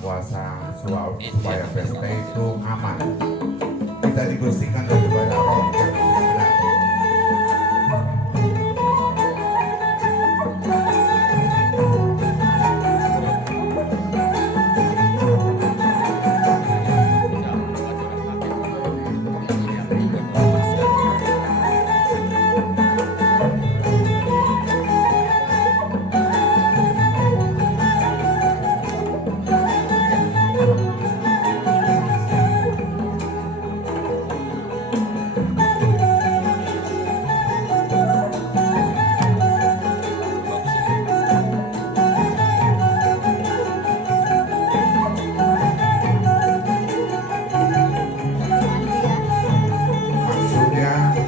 puasa supaya pesta itu aman. Kita dibersihkan daripada roh yang benar.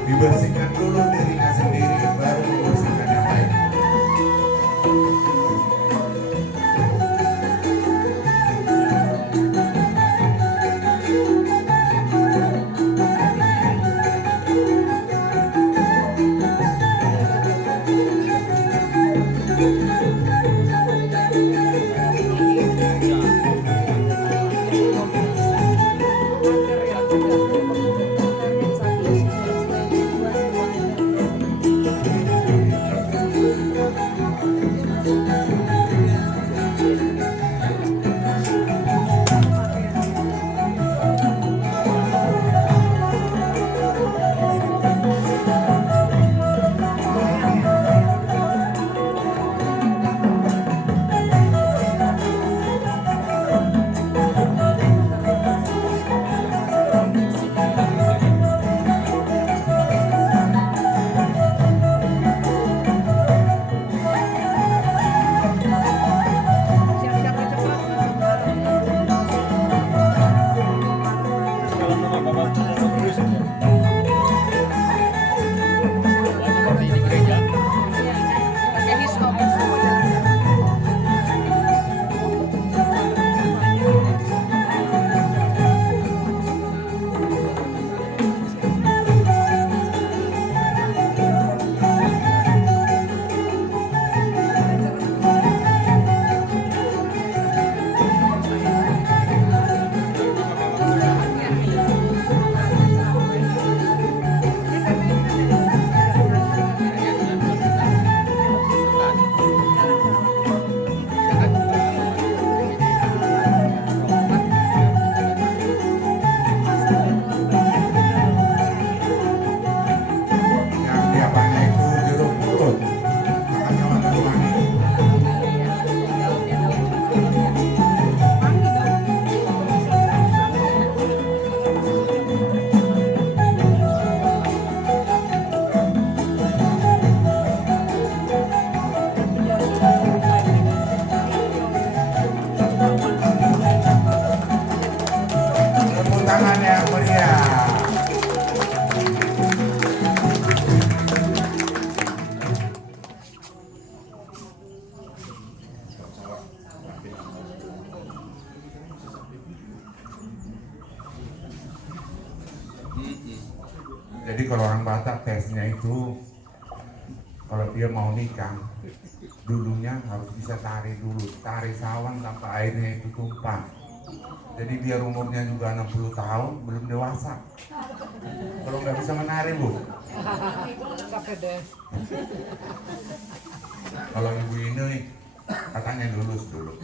Dibersihkan dulu dirinya sendiri, baru membersihkan yang lain. Tangan yang meriah. Jadi kalau orang Batak tesnya itu, kalau dia mau nikah, dulunya harus bisa tari dulu, tari sawan sampai airnya itu tumpah. Jadi biar umurnya juga 60 tahun belum dewasa. Kalau nggak bisa menari, Bu. Kalau ibu ini katanya lulus dulu.